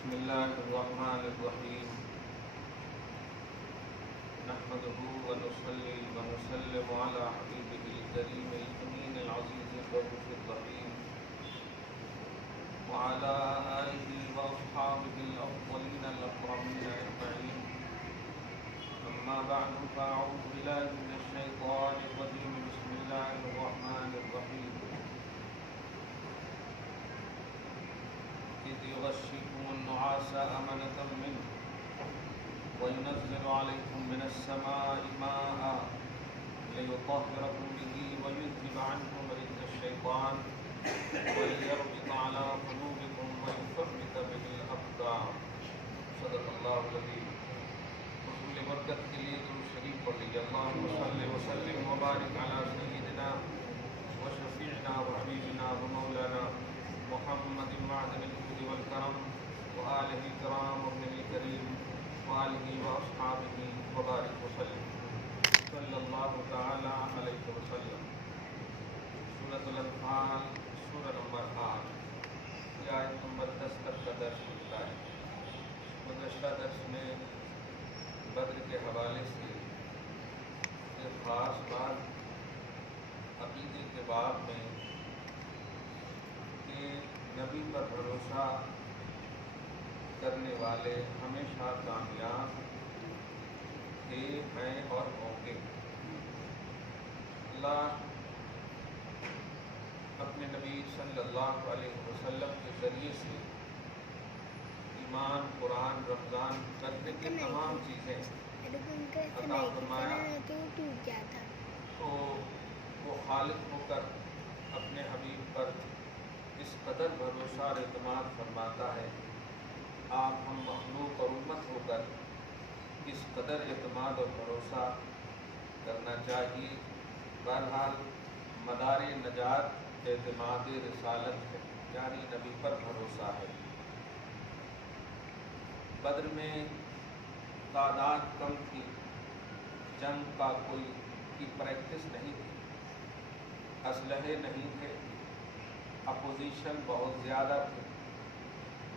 بسم الله الرحمن الرحيم نحمده ونصلي ونسلم على حبيبه الكريم الأمين العزيز الرؤوف الرحيم وعلى آله وأصحابه الأفضلين الأكرمين أجمعين. أما بعد فأعوذ بالله من الشيطان الرجيم. بسم الله الرحمن الرحيم. إذ يغشيكم النعاس أمنة منه وينزل عليكم من السماء ماء ليطهركم به ويذهب عنكم رجز الشيطان وليربط على قلوبكم ويثبت به الأقدام. صدق الله العظيم. حصول برکت کے لیے درود شریف پڑھ لیجیے. اللهم صل وسلم وبارك على سيدنا وشفيعنا وحبيبنا ومولانا محمد معدن الجود والكرم وآله الكرام وابنه الكريم وآله وأصحابه وبارك وسلم. صلی اللہ تعالی علیہ وسلم. سورۃ الانفال سورہ نمبر 8 یہ آیت نمبر 10 تک کا درس ہوتا ہے. گزشتہ درس میں بدر کے حوالے سے ایک خاص بات عقیدے کے باب میں کہ نبی پر بھروسہ کرنے والے ہمیشہ کامیاب تھے، ہیں اور ہوں گے. اللہ اپنے نبی صلی اللہ علیہ وسلم کے ذریعے سے ایمان، قرآن، رمضان کرنے کی تمام چیزیں عطا فرمایا. تو وہ خالق ہو کر اپنے حبیب پر اس قدر بھروسہ اور اعتماد فرماتا ہے. آپ ہم مخلوق اور امت ہو کر اس قدر اعتماد اور بھروسہ کرنا چاہیے. بہرحال مدار نجات اعتماد رسالت ہے، یعنی نبی پر بھروسہ ہے. بدر میں تعداد کم تھی، جنگ کا کوئی کی پریکٹس نہیں تھی، اسلحے نہیں تھے، اپوزیشن بہت زیادہ تھی،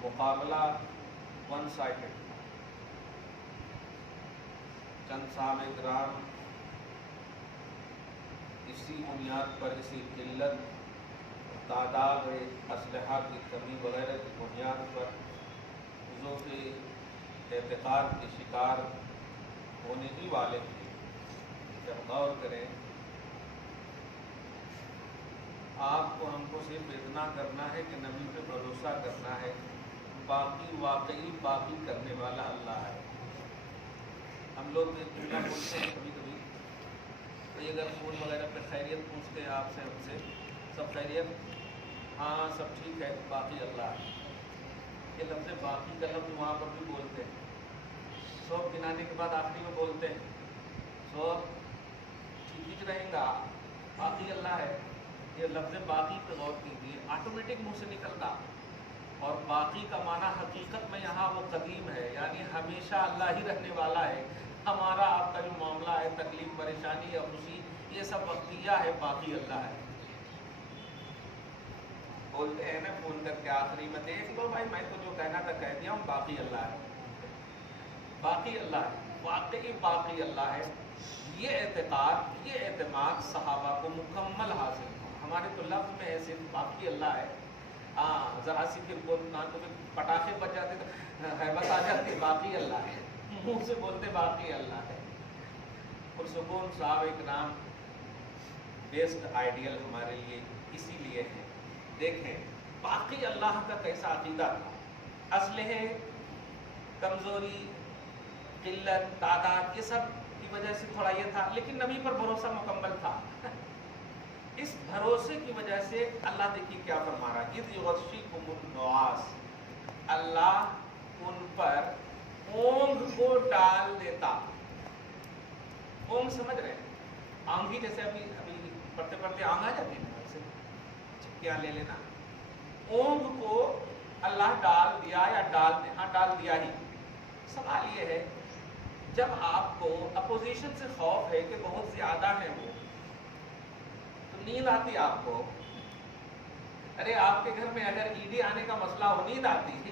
مقابلہ ون سائیڈڈ تھا. چند صحابہ کرام اسی بنیاد پر، اسی قلت تعداد، اسلحہ کی کمی وغیرہ کی بنیاد پر ذوق اعتقاد کے شکار ہونے ہی والے تھے. جب غور کریں، آپ کو ہم کو صرف اتنا کرنا ہے کہ نبی پہ بھروسہ کرنا ہے، باقی واقعی باقی کرنے والا اللہ ہے. ہم لوگ ایک جملہ بولتے ہیں کبھی کبھی، کوئی اگر فون وغیرہ پہ خیریت پوچھتے ہیں آپ سے، ہم سے، سب خیریت؟ ہاں سب ٹھیک ہے، باقی اللہ ہے. یہ لفظ باقی کا لفظ وہاں پر بھی بولتے ہیں. سب گنانے کے بعد آخری میں بولتے ہیں سب ٹھیک رہیں گا، باقی اللہ ہے. یہ لفظ باقی پہ غور کیجیے، آٹومیٹک منہ سے نکلتا. اور باقی کا معنی حقیقت میں یہاں وہ قدیم ہے، یعنی ہمیشہ اللہ ہی رہنے والا ہے. ہمارا آپ کا جو معاملہ ہے، تکلیف، پریشانی یا خوشی، یہ سب وقتیہ ہے، باقی اللہ ہے. بولتے ہیں نا فون کر کے آخری میں، دیکھ لو بھائی میں تو جو کہنا تھا کہہ دیا ہوں، باقی اللہ ہے. باقی اللہ ہے، واقعی باقی اللہ ہے. یہ اعتقاد، یہ اعتماد صحابہ کو مکمل حاصل تھا. ہمارے تو لفظ میں ایسے باقی اللہ ہے، ہاں ذرا سی پھر بولنا تو پٹاخے بج جاتے تو ہیبت آ جاتی، باقی اللہ ہے. منہ سے بولتے باقی اللہ ہے. پرسکون صحابہ کرام بیسٹ آئیڈیل ہمارے لیے اسی لیے ہے. دیکھیں باقی اللہ کا کیسا عقیدہ تھا. اسلحے، کمزوری، قلت، تعداد، یہ سب کی وجہ سے تھوڑا یہ تھا، لیکن نبی پر بھروسہ مکمل تھا. اس بھروسے کی وجہ سے اللہ دیکھیے کیا فرما رہا ہے، اذ یغشیکم النعاس، اللہ ان پر اونگ کو ڈال دیتا. اونگ سمجھ رہے ہیں؟ آنگھی جیسے ابھی پڑھتے پڑھتے آنگ آ جاتی ہے نا، ویسے چپکیاں لے لینا. اونگ کو اللہ ڈال دیا یا ڈال دیا ہی. سوال یہ ہے، جب آپ کو اپوزیشن سے خوف ہے کہ بہت زیادہ ہے وہ، تو نیند آتی آپ کو؟ ارے آپ کے گھر میں اگر عیدی آنے کا مسئلہ ہو، نیند آتی ہے؟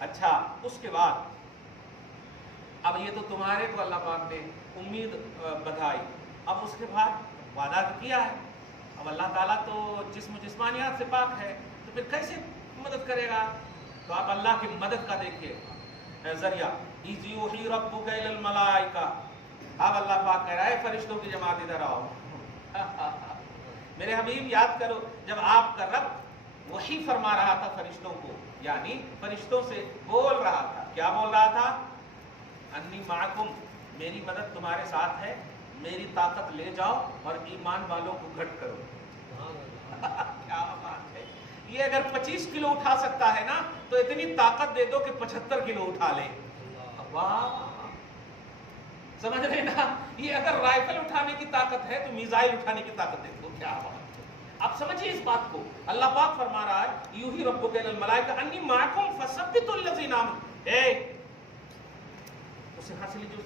اچھا اس کے بعد اب یہ تو تمہارے کو اللہ پاک نے امید بتائی، اب اس کے بعد وعدہ تو کیا ہے، اب اللہ تعالیٰ تو جسم جسمانیات سے پاک ہے، تو پھر کیسے مدد کرے گا؟ تو آپ اللہ کی مدد کا دیکھیے ذریعہ، اِذْ یُوحِی رَبُّکَ إِلَى الْمَلَائِکَةِ، اب اللہ پاک کہہ رہا ہے فرشتوں کی جماعت ادھر آؤ۔ میرے حبیب یاد کرو جب آپ کا رب وحی فرما رہا تھا فرشتوں کو، یعنی فرشتوں سے بول رہا تھا، کیا بول رہا تھا؟ انی معکم، میری مدد تمہارے ساتھ ہے، میری طاقت لے جاؤ اور ایمان والوں کو گھٹ کرو۔ کیا بات ہے، یہ اگر 25 کلو اٹھا سکتا ہے نا تو اتنی طاقت دے دو کہ 75 کلو اٹھا لے۔ واہ، سمجھ رہے نا، یہ اگر رائفل اٹھانے کی طاقت ہے تو میزائل اٹھانے کی طاقت دے دو۔ کیا بات ہے، اب سمجھیے اس بات کو، اللہ پاک فرما رہا ہے یوحی ربک الی الملائکہ انی معکم فثبتوا الذین آمنوا۔ اسے ہنس لیجیے،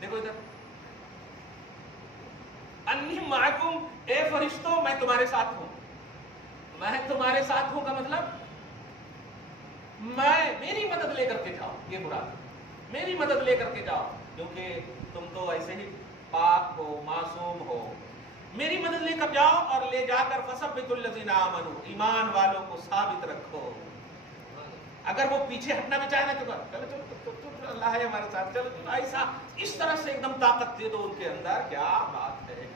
دیکھو ادھر، انی معکم، اے فرشتوں میں تمہارے ساتھ ہوں۔ میں تمہارے ساتھ ہوں کا مطلب میری مدد لے کر کے جاؤ، یہ مراد، میری مدد لے کر کے جاؤ، کیونکہ تم تو ایسے ہی پاک ہو، معصوم ہو، میری مدد لے کر جاؤ اور لے جا کر فثبتوا الذین آمنوا، ایمان والوں کو ثابت رکھو۔ اگر وہ پیچھے ہٹنا بھی چاہے نا تو چلو چلو چلو اللہ ہے ہمارے ساتھ، چلو چلو ایسا اس طرح سے ایک دم طاقت دے دو ان کے اندر۔ کیا بات ہے،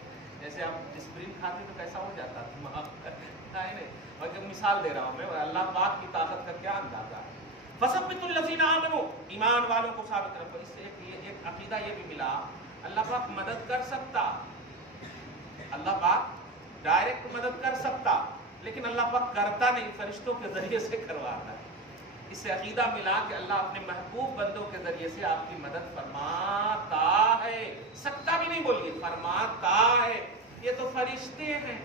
جیسے آپ اسپرین کھاتے تو کیسا ہو جاتا نہیں، اور مثال دے رہا ہوں میں، اللہ پاک کی طاقت کا کیا اندازہ ہے۔ فثبتوا الذین آمنوا، ایمان والوں کو ثابت رکھو۔ اس سے ایک عقیدہ یہ بھی ملا، اللہ پاک مدد کر سکتا، اللہ پاک ڈائریکٹ مدد کر سکتا، لیکن اللہ پاک کرتا نہیں، فرشتوں کے ذریعے سے کرواتا ہے۔ اس سے عقیدہ ملا کہ اللہ اپنے محبوب بندوں کے ذریعے سے آپ کی مدد فرماتا ہے، سکتا بھی نہیں بولیے، فرماتا ہے۔ یہ تو فرشتے ہیں،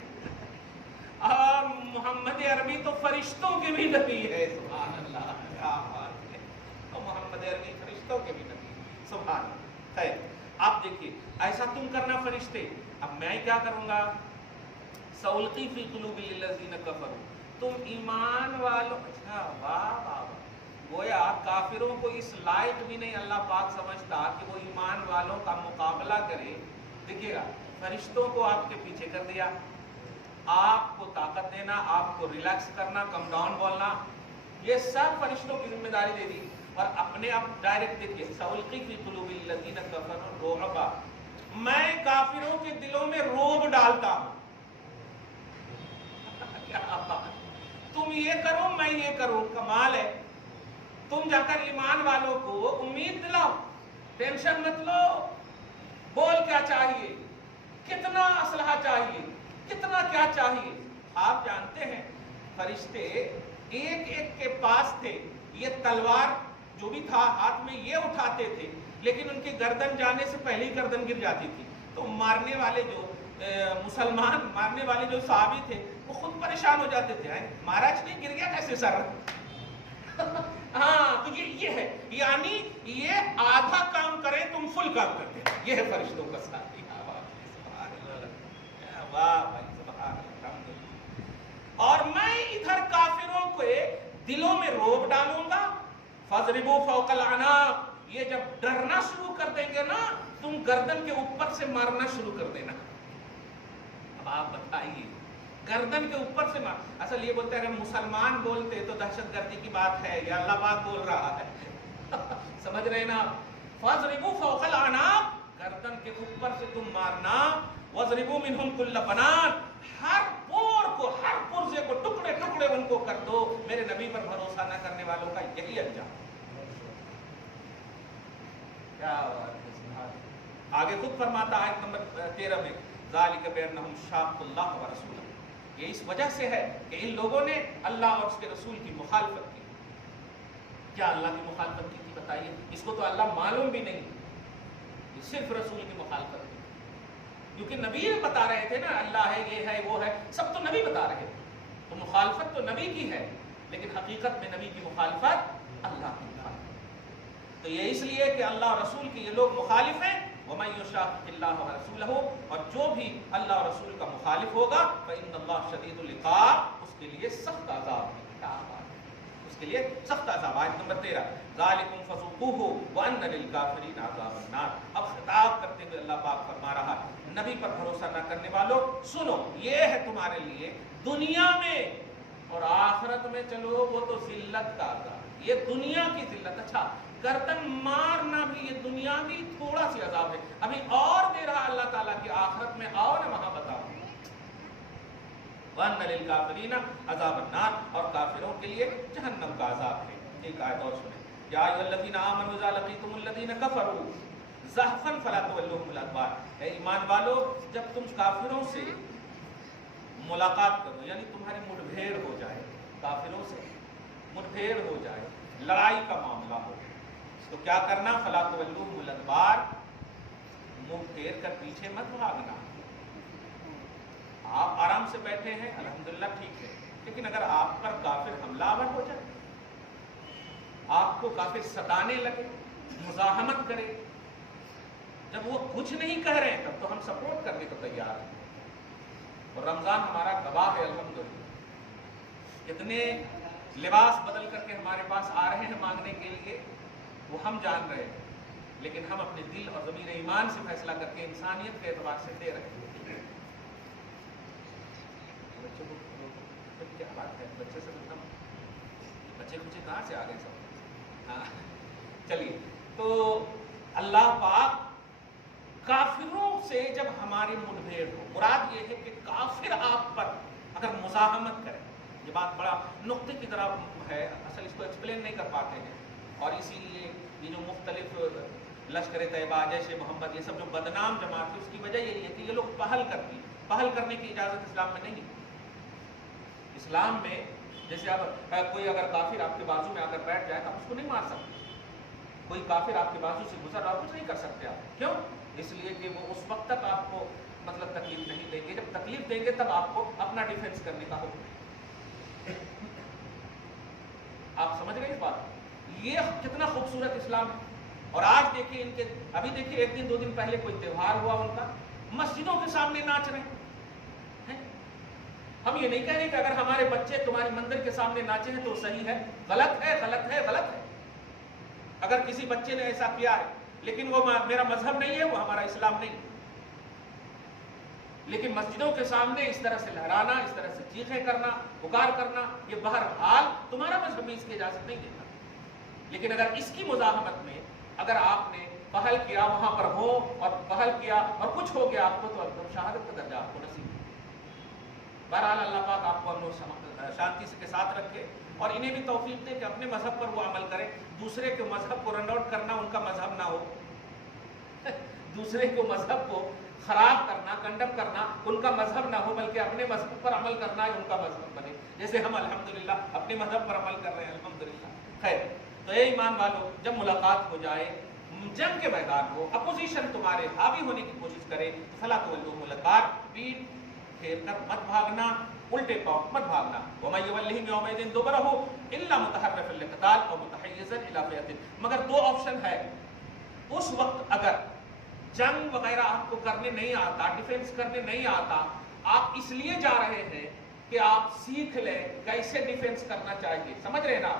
اور محمد عربی تو فرشتوں کے بھی نبی ہے، سبحان اللہ، کیا بات ہے، تو محمد عربی فرشتوں کے بھی نبی ہے، سبحان اللہ۔ خیر، آپ دیکھیے ایسا تم کرنا فرشتے، اب میں کیا کروں گا؟ سألقی فی قلوب الذین کفروا، تم ایمان والوں، اچھا واہ واہ، گویا کافروں کو اس لائق بھی نہیں اللہ پاک سمجھتا کہ وہ ایمان والوں کا مقابلہ کرے۔ دیکھیے گا، فرشتوں کو آپ کے پیچھے کر دیا، آپ کو طاقت دینا، آپ کو ریلیکس کرنا، کم ڈاؤن بولنا، یہ سب فرشتوں کی ذمہ داری دے دی، اور اپنے آپ ڈائریکٹ دیکھیے، سألقی فی قلوب الذین کفروا رعبا، میں کافروں کے دلوں میں روب ڈالتا ہوں۔ تم یہ کرو میں یہ کروں، کمال ہے۔ تم جا کر ایمان والوں کو امید دلاؤ، ٹینشن مت لو، بول کیا چاہیے، کتنا اسلحہ چاہیے، کتنا کیا چاہیے۔ آپ جانتے ہیں فرشتے ایک ایک کے پاس تھے، یہ تلوار جو بھی تھا ہاتھ میں یہ اٹھاتے تھے، لیکن ان کی گردن جانے سے پہلے ہی گردن گر جاتی تھی، تو مارنے والے جو مسلمان مارنے والے جو صحابی تھے وہ خود پریشان ہو جاتے تھے، مہاراج نہیں گر گیا کیسے سر؟ ہاں، تو یہ ہے، یعنی یہ آدھا کام کرے تم فل کام کرتے ہیں، یہ ہے فرشتوں کا ساتھ۔ اور میں ادھر کافروں کے دلوں میں روب ڈالوں گا، فَاضْرِبُوا فَوْقَ الْأَعْنَاقِ، یہ جب ڈرنا شروع کر دیں گے نا تم گردن کے اوپر سے مارنا شروع کر دینا۔ اب آپ بتائیے، گردن کے اوپر سے مار، اصل یہ بولتے ہیں اگر مسلمان بولتے تو دہشت گردی کی بات ہے، یا اللہ پاک بول رہا ہے، سمجھ رہے نا؟ فَاضْرِبُوا فَوْقَ الْأَعْنَاقِ، گردن کے اوپر سے تم مارنا، وَاضْرِبُوا مِنْهُمْ كُلَّ بَنَانٍ، ہر پور کو، ہر پرزے کو ٹکڑے ٹکڑے ان کو کر دو۔ میرے نبی پر بھروسہ نہ کرنے والوں کا یہی انجام۔ کیا آگے خود فرماتا آیت نمبر 13 میں، ذَلِكَ بِأَنَّهُمْ شَاقُّوا اللَّهَ وَرَسُولَهُ، یہ اس وجہ سے ہے کہ ان لوگوں نے اللہ اور اس کے رسول کی مخالفت کی۔ کیا اللہ کی مخالفت کی تھی بتائیے؟ اس کو تو اللہ معلوم بھی نہیں، یہ صرف رسول کی مخالفت کی، کیونکہ نبی بتا رہے تھے نا اللہ ہے، یہ ہے، وہ ہے، سب تو نبی بتا رہے تھے، تو مخالفت تو نبی کی ہے، لیکن حقیقت میں نبی کی مخالفت اللہ کی مخالفت۔ تو یہ اس لیے کہ اللہ اور رسول کے یہ لوگ مخالف ہیں، وَمَن يُشَاقِقِ اللَّهَ وَرَسُولَهُ، اور جو بھی اللہ اور رسول کا مخالف ہوگا فَإِنَّ اللَّهَ شَدِيدُ الْعِقَابِ، اس کے لیے سخت عذاب ہے۔ کیا بات ہے، اس کے لیے سخت عذاب۔ آیت نمبر 13 ذالکم فذوقوہ وان للکافرین عذاب النار۔ اب خطاب کرتے ہوئے اللہ پاک فرما رہا ہے نبی پر بھروسہ نہ کرنے والوں سنو، یہ ہے تمہارے لیے دنیا میں، اور آخرت میں چلو وہ تو ذلت کا عذاب، یہ دنیا کی ذلت۔ اچھا گردن مارنا بھی یہ دنیا بھی تھوڑا سی عذاب ہے، ابھی اور دے رہا اللہ تعالیٰ کی آخرت میں آؤ نا وہاں بتاؤ۔ وَأَنَّ لِلْكَافِرِينَ عَذَابَ النَّارِ، اور کافروں کے لیے جہنم کا عذاب ہے۔ ایک آیت اور سنیں، یا ایھا الذین آمنوا اذا لقیتم الذین کفروا زحفا فلا تولوهم الادبار۔ اے ایمان والو جب تم کافروں سے ملاقات کرو، یعنی تمہاری مٹبھیڑ ہو جائے، کافروں سے مٹبھیڑ ہو جائے، لڑائی کا معاملہ ہو، تو کیا کرنا؟ فلا تولوهم الادبار، منہ پھیر کر پیچھے مت بھاگنا۔ آپ آرام سے بیٹھے ہیں الحمدللہ ٹھیک ہے، لیکن اگر آپ پر کافر حملہ آور ہو جائے، آپ کو کافر ستانے لگے، مزاحمت کرے، جب وہ کچھ نہیں کہہ رہے ہیں تب تو ہم سپورٹ کرنے کو تیار ہیں۔ اور رمضان ہمارا گواہ ہے الحمدللہ، اتنے لباس بدل کر کے ہمارے پاس آ رہے ہیں مانگنے کے لیے، وہ ہم جان رہے ہیں، لیکن ہم اپنے دل اور ضمیر ایمان سے فیصلہ کر کے انسانیت کے اعتبار سے دے رہے ہیں۔ کیا بات ہے، بچے سے بچے کچھ کہاں سے آ گئے سب؟ ہاں چلیے، تو اللہ پاک کافروں سے جب ہماری مٹبھیڑ ہو، مراد یہ ہے کہ کافر آپ پر اگر مزاحمت کرے، یہ بات بڑا نقطے کی طرح ہے، اصل اس کو ایکسپلین نہیں کر پاتے ہیں، اور اسی لیے یہ جو مختلف لشکر طیبہ، جیش محمد، یہ سب جو بدنام جماعت ہے، اس کی وجہ یہی ہے کہ یہ لوگ پہل کرتی، پہل کرنے کی اجازت اسلام میں نہیں ہے۔ اسلام میں جیسے اب کوئی اگر کافر آپ کے بازو میں آ کر بیٹھ جائے تو آپ اس کو نہیں مار سکتے، کوئی کافر آپ کے بازو سے گزر رہا کچھ نہیں کر سکتے آپ، کیوں؟ اس لیے کہ وہ اس وقت تک آپ کو مطلب تکلیف نہیں دیں گے، جب تکلیف دیں گے تب آپ کو اپنا ڈیفینس کرنے کا حکم ہے۔ آپ سمجھ گئے اس بات؟ یہ کتنا خوبصورت اسلام ہے۔ اور آج دیکھیے ان کے، ابھی دیکھیے ایک دن دو دن پہلے کوئی تہوار ہوا ان کا، مسجدوں کے سامنے ناچ رہے ہیں۔ ہم یہ نہیں کہہ رہے کہ اگر ہمارے بچے تمہاری مندر کے سامنے ناچے ہیں تو صحیح ہے، غلط ہے، غلط ہے، غلط ہے۔ اگر کسی بچے نے ایسا کیا ہے لیکن وہ میرا مذہب نہیں ہے، وہ ہمارا اسلام نہیں، لیکن مسجدوں کے سامنے اس طرح سے لہرانا، اس طرح سے چیخیں کرنا، پکار کرنا، یہ بہرحال تمہارا مذہب بھی اس کی اجازت نہیں دیتا۔ لیکن اگر اس کی مزاحمت میں اگر آپ نے پہل کیا، وہاں پر ہو اور پہل کیا اور کچھ ہو گیا آپ کو، تو شہادت کا درجہ آپ کو نصیب ہے۔ بہرحال اللہ پاک آپ کو امن و شانتی کے ساتھ رکھے، اور انہیں بھی توفیق دے کہ اپنے مذہب پر وہ عمل کرے، دوسرے کے مذہب کو رن آؤٹ کرنا ان کا مذہب نہ ہو، دوسرے کو مذہب کو خراب کرنا، کنڈم کرنا ان کا مذہب نہ ہو، بلکہ اپنے مذہب پر عمل کرنا ان کا مذہب بنے، جیسے ہم الحمدللہ اپنے مذہب پر عمل کر رہے ہیں الحمدللہ۔ خیر، تو اے ایمان والو، جب ملاقات ہو جائے، جنگ کے میدان ہو، اپوزیشن تمہارے حاوی ہونے کی کوشش کرے، فلا تولوهم الادبار، پیٹ پھیر کر مت بھاگنا، الٹے پاؤں مت بھاگنا۔ وَمَن يُوَلِّهِمْ يَوْمَئِذٍ دُبُرَهُ إِلَّا مُتَحَرِّفًا لِقِتَالٍ أَوْ مُتَحَيِّزًا إِلَىٰ فِئَةٍ، مگر دو آپشن ہے، اس وقت اگر جنگ وغیرہ آپ کو کرنے نہیں آتا، ڈیفینس کرنے نہیں آتا، آپ اس لیے جا رہے ہیں کہ آپ سیکھ لیں کیسے ڈیفینس کرنا چاہیے، سمجھ رہے نا؟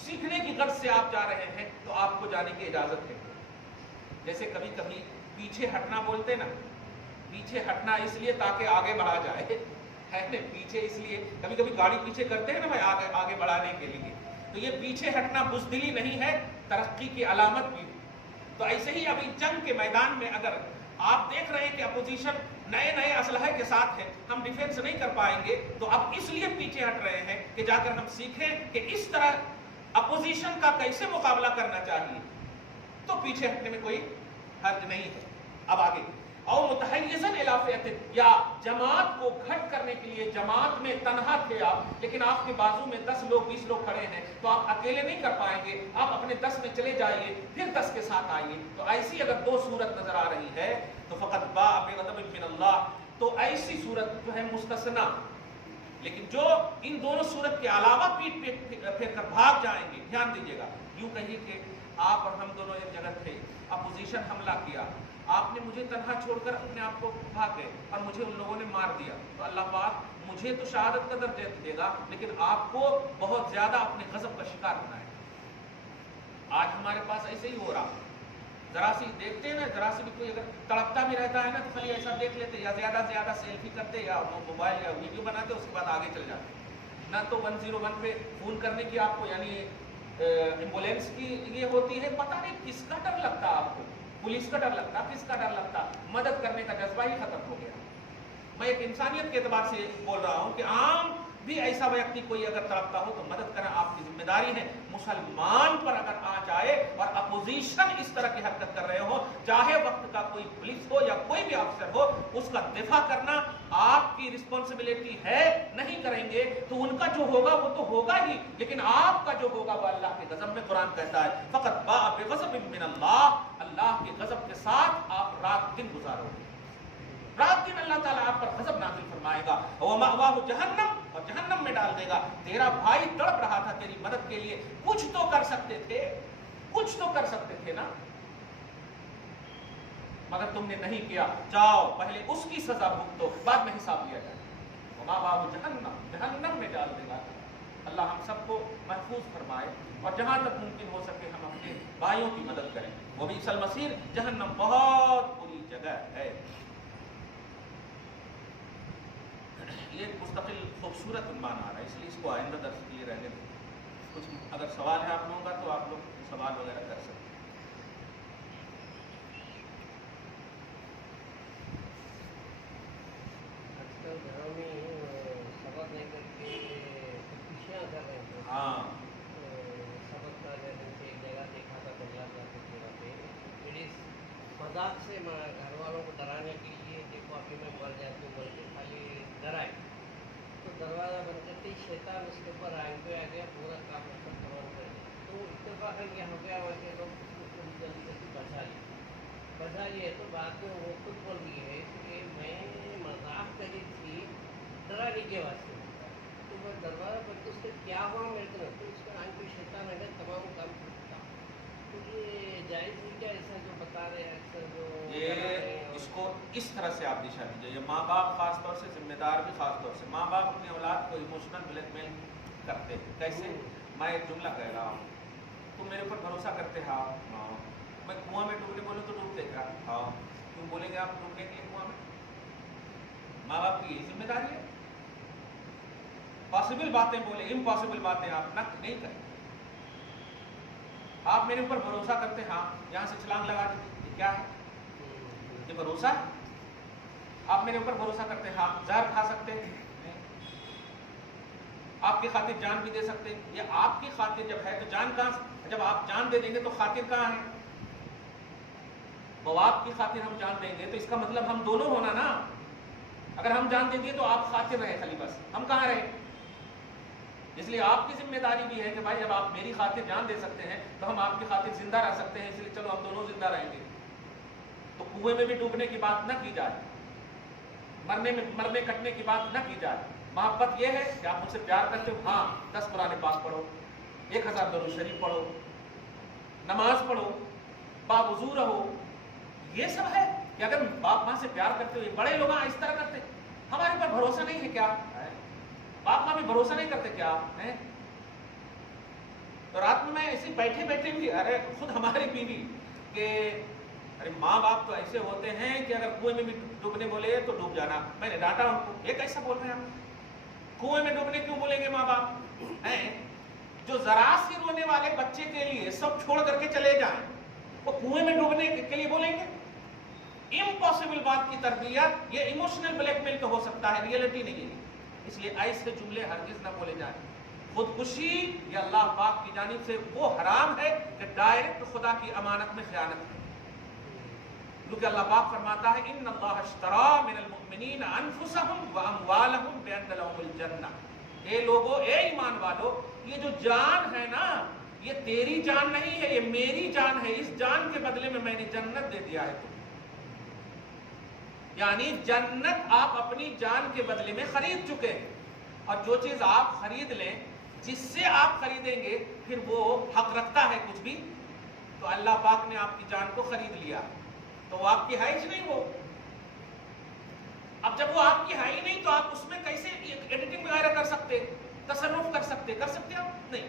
سیکھنے کی غرض سے آپ جا رہے ہیں تو آپ کو جانے کی اجازت ہے۔ جیسے کبھی کبھی پیچھے ہٹنا بولتے نا، پیچھے ہٹنا اس لیے تاکہ آگے بڑھا جائے، ہے نا؟ پیچھے اس لیے کبھی کبھی گاڑی پیچھے کرتے ہیں نا بھائی، آگے بڑھانے کے لیے، تو یہ پیچھے ہٹنا بزدلی نہیں ہے، ترقی کی علامت بھی۔ تو ایسے ہی ابھی جنگ کے میدان میں اگر آپ دیکھ رہے ہیں کہ اپوزیشن نئے نئے اسلحے کے ساتھ ہے، ہم ڈیفینس نہیں کر پائیں گے، تو اب اس لیے پیچھے ہٹ رہے ہیں کہ جا کر ہم سیکھیں کہ اس طرح اپوزیشن کا کیسے مقابلہ کرنا چاہیے، تو پیچھے ہٹنے میں کوئی حرج نہیں ہے۔ اب آگے، اور متحیزاً الی فئۃ، یا جماعت کو گھٹ کرنے کے لیے، جماعت میں تنہا تھے آپ، لیکن آپ کے بازو میں 10 لوگ 20 لوگ کھڑے ہیں، تو آپ اکیلے نہیں کر پائیں گے، آپ اپنے 10 میں چلے جائیے، پھر 10 کے ساتھ آئیے۔ تو ایسی اگر دو صورت نظر آ رہی ہے تو فقط باء بغضب من اللہ، تو ایسی صورت جو ہے مستثنا، لیکن جو ان دونوں صورت کے علاوہ پیٹ پھیر کر بھاگ جائیں گے، دھیان دیجیے گا، یوں کہیے کہ آپ اور ہم دونوں ایک جگہ تھے، اپوزیشن حملہ کیا، آپ نے مجھے تنہا چھوڑ کر اپنے آپ کو بھاگ گئے اور مجھے ان لوگوں نے مار دیا، تو اللہ پاک مجھے تو شہادت کا درجہ دے گا، لیکن آپ کو بہت زیادہ اپنے غضب کا شکار ہونا ہے۔ آج ہمارے پاس ایسے ہی ہو رہا، ذرا سی دیکھتے ہیں نا، ذرا سی بھی کوئی اگر تڑپتا بھی رہتا ہے نا تو خالی ایسا دیکھ لیتے، یا زیادہ سے زیادہ سیلفی کرتے یا موبائل یا ویڈیو بناتے، اس کے بعد آگے چل جاتے۔ نہ تو 101 پہ فون کرنے کی آپ کو یعنی ایمبولینس کی یہ ہوتی ہے، پتہ نہیں کس کا ڈر لگتا آپ کو، پولیس کا ڈر لگتا، کس کا ڈر لگتا، مدد کرنے کا جذبہ ہی ختم ہو گیا۔ میں ایک انسانیت کے اعتبار سے بول رہا ہوں کہ عام بھی ایسا ویکتی کوئی اگر تڑپتا ہو تو مدد کرنا آپ کی ذمہ داری ہے۔ مسلمان پر اگر آ جائے اور اپوزیشن اس طرح کی حرکت کر رہے ہو، چاہے وقت کا کوئی پولیس ہو یا کوئی بھی افسر ہو، اس کا دفاع کرنا آپ کی رسپانسبلٹی ہے۔ نہیں کریں گے تو ان کا جو ہوگا وہ تو ہوگا ہی، لیکن آپ کا جو ہوگا وہ اللہ کے غضب میں قرآن کہتا ہے فقط باء بغضب من اللہ، اللہ کے غضب کے ساتھ آپ رات دن گزارو گے، رات دن اللہ تعالیٰ آپ پر غضب نازل فرمائے گا، وَمَأْوَاهُ جہنم، اور جہنم میں ڈال دے گا۔ تیرا بھائی تڑپ رہا تھا تیری مدد کے لیے، کچھ تو کر سکتے تھے، کچھ تو کر سکتے تھے نا، مگر تم نے نہیں کیا۔ جاؤ پہلے اس کی سزا بھگتو، بعد میں حساب لیا جائے۔ وَمَأْوَاهُ جہنم، جہنم میں ڈال دے گا۔ اللہ ہم سب کو محفوظ فرمائے، اور جہاں تک ممکن ہو سکے ہم اپنے بھائیوں کی مدد کریں۔ وَبِئْسَ الْمَصِيرُ، جہنم بہت بری جگہ ہے۔ یہ ایک مستقل خوبصورت عنوان آ رہا ہے، اس لیے اس کو آئندہ درس کے لیے رہنے دیں۔ کچھ اگر سوال ہے آپ لوگوں کا تو آپ لوگ سوال وغیرہ کر سکتے ہیں۔ آج کل گھروں میں سبق نہیں کر کے خوشیاں کر رہے ہیں۔ ہاں سبق کا جیسے ایک جگہ دیکھا تھا پنجاب جاتے جگہ پہ لیڈیز مذاق سے گھر والوں کو ڈرانے کے لیے دیکھو ابھی میں مر جاتی ہوں بول کے خالی ڈرائے، تو دروازہ بند کرتے ہی شیطان اس کے اوپر آگ پہ آ گیا، پورا کام اس کو تمام کر دیا۔ تو اتفاق کیا ہو گیا وہاں کے لوگ اس کو جلدی جلدی بچا لیے۔ تو بعد میں وہ خود بول رہی ہے کہ میں مذاق کری تھی ڈرانے کے واسطے، تو وہ دروازہ بند تو اس سے کیا ہوا میرے کو، تو اس کا آگ پہ شیطان آ گیا، تمام کام کرتا۔ تو یہ جائز ہے کیا ایسا جو بتا رہے ہیں اکثر جو یہ اس کو اس طرح سے آپ دشا دیجیے۔ یہ ماں باپ خاص طور سے، ذمہ دار بھی خاص طور سے، ماں باپ اپنی اولاد کو ایموشنل بلیک میل کرتے ہیں۔ کیسے؟ میں ایک جملہ کہہ رہا ہوں، تم میرے اوپر بھروسہ کرتے ہاں؟ ہاں۔ میں کنواں میں ڈوبنے بولوں تو ڈوبتے کیا؟ ہاں۔ کیوں بولیں گے آپ ڈوبنے کے لیے کنواں میں؟ ماں باپ کی یہی ذمہ داری ہے۔ پاسبل باتیں بولیں، امپاسبل باتیں آپ نہیں کریں۔ آپ میرے اوپر بھروسہ کرتے ہاں، یہاں سے چھلانگ لگا دیتے، یہ کیا ہے؟ یہ بھروسہ ہے؟ آپ میرے اوپر بھروسہ کرتے ہاں، زہر کھا سکتے ہیں، آپ کی خاطر جان بھی دے سکتے ہیں۔ یہ آپ کی خاطر جب ہے تو جان کہاں سے؟ جب آپ جان دے دیں گے تو خاطر کہاں ہے؟ باپ کی خاطر ہم جان دیں گے تو اس کا مطلب ہم دونوں ہونا نا۔ اگر ہم جان دے دیے تو آپ خاطر رہے خالی، بس ہم کہاں رہے؟ اس لیے آپ کی ذمہ داری بھی ہے کہ بھائی جب آپ میری خاطر جان دے سکتے ہیں تو ہم آپ کی خاطر زندہ رہ سکتے ہیں، اس لیے چلو ہم دونوں زندہ رہیں گے۔ تو کنویں میں بھی ڈوبنے کی بات نہ کی جائے، مرنے کٹنے کی بات نہ کی جائے۔ محبت یہ ہے کہ آپ مجھ سے پیار کرتے ہو، ہاں 10 قرآن پاک پڑھو، 1000 درود شریف پڑھو، نماز پڑھو، باوضو رہو۔ یہ سب ہے کہ اگر باپ ماں سے پیار کرتے ہو، یہ بڑے لوگ اس طرح کرتے، ہمارے پر بھروسہ نہیں ہے کیا؟ باپ ماں بھی بھروسہ نہیں کرتے کیا؟ تو رات میں ایسے بیٹھے بیٹھے بھی، ارے خود ہماری بیوی کہ ارے ماں باپ تو ایسے ہوتے ہیں کہ اگر کنویں میں بھی ڈوبنے بولے تو ڈوب جانا۔ میں نے ڈانٹا ان کو، یہ کیسا بول رہے ہیں آپ؟ کنویں میں ڈوبنے کیوں بولیں گے ماں باپ؟ جو ذرا سی رونے والے بچے کے لیے سب چھوڑ کر کے چلے جائیں، وہ کنویں میں ڈوبنے کے لیے بولیں گے؟ امپاسبل بات کی تربیت، یہ ایموشنل بلیک میل تو ہو سکتا ہے، ریئلٹی نہیں ہے۔ اس لیے ایسے جملے ہرگز نہ بولے جائیں۔ خودکشی یہ اللہ پاک کی جانب سے وہ حرام ہے کہ ڈائریکٹ خدا کی امانت میں خیانت ہے، کیونکہ اللہ پاک فرماتا ہے ان اللہ اشتری من المؤمنین انفسهم واموالهم بان لهم الجنہ۔ اے لوگو، اے ایمان والو، یہ جو جان ہے نا، یہ تیری جان نہیں ہے، یہ میری جان ہے، اس جان کے بدلے میں نے جنت دے دیا ہے تمہیں۔ یعنی جنت آپ اپنی جان کے بدلے میں خرید چکے ہیں، اور جو چیز آپ خرید لیں، جس سے آپ خریدیں گے پھر وہ حق رکھتا ہے کچھ بھی، تو اللہ پاک نے آپ کی جان کو خرید لیا تو وہ آپ کی ہے ہی نہیں۔ وہ اب جب وہ آپ کی ہے ہی نہیں تو آپ اس میں کیسے ایڈیٹنگ وغیرہ کر سکتے، تصرف کر سکتے آپ؟ نہیں۔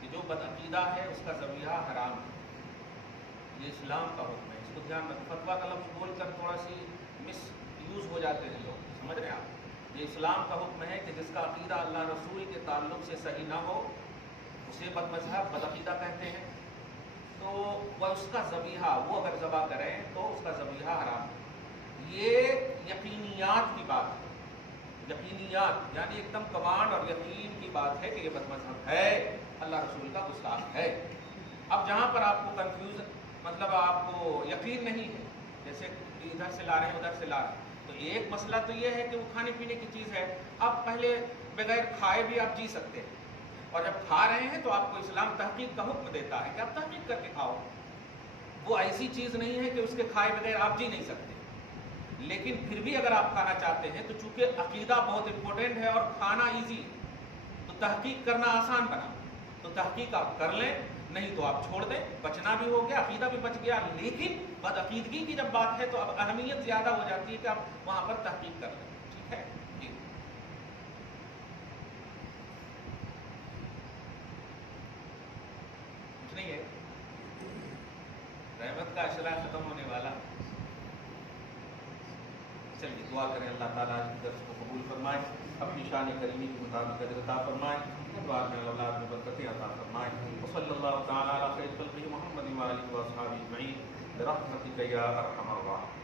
کہ جو بدعقیدہ ہے اس کا ذبیحہ حرام ہے، یہ اسلام کا حکم ہے، اس کو دھیان رکھ، فتویٰ کا لفظ بول کر تھوڑا سی مس یوز ہو جاتے ہیں لوگ، سمجھ رہے ہیں آپ؟ یہ اسلام کا حکم ہے کہ جس کا عقیدہ اللہ رسول کے تعلق سے صحیح نہ ہو اسے بد مذہب بدعقیدہ کہتے ہیں، تو وہ اس کا ذبیحہ وہ اگر ذبح کریں تو اس کا ذبیحہ حرام ہے۔ یہ یقینیات کی بات ہے، یقینیات یعنی ایک دم کمانڈ اور یقین کی بات ہے کہ یہ بد مذہب ہے، اللہ رسول کا گستاخ ہے۔ اب جہاں پر آپ کو کنفیوژ مطلب آپ کو یقین نہیں ہے، جیسے ادھر سے لا رہے ہیں ادھر سے لا رہے ہیں، تو ایک مسئلہ تو یہ ہے کہ وہ کھانے پینے کی چیز ہے، اب پہلے بغیر کھائے بھی آپ جی سکتے ہیں، اور جب کھا رہے ہیں تو آپ کو اسلام تحقیق کا حکم دیتا ہے کہ آپ تحقیق کر کے کھاؤ، وہ ایسی چیز نہیں ہے کہ اس کے کھائے بغیر آپ جی نہیں سکتے، لیکن پھر بھی اگر آپ کھانا چاہتے ہیں تو چونکہ عقیدہ بہت امپورٹنٹ ہے اور کھانا ایزی تو تحقیق کرنا آسان بنا، تو تحقیق آپ کر لیں، نہیں تو آپ چھوڑ دیں، بچنا بھی ہو گیا، عقیدہ بھی بچ گیا، لیکن بدعقیدگی کی جب بات ہے تو اب اہمیت زیادہ ہو جاتی ہے کہ آپ وہاں پر تحقیق کر لیں، ٹھیک ہے جی۔ کچھ نہیں ہے، رحمت کا اشرا ختم ہونے والا، چلیے دعا کریں اللہ تعالیٰ اس درس کو قبول فرمائے، اپنی شان کریمی کے مطابق اجر عطا فرمائے، دعا کریں اولاد میں برکتیں عطا فرمائے، وصلی اللہ تعالیٰ علی خیر خلقہ محمد و آلہ و اصحابہ اجمعین برحمتک یا ارحم الراحمین۔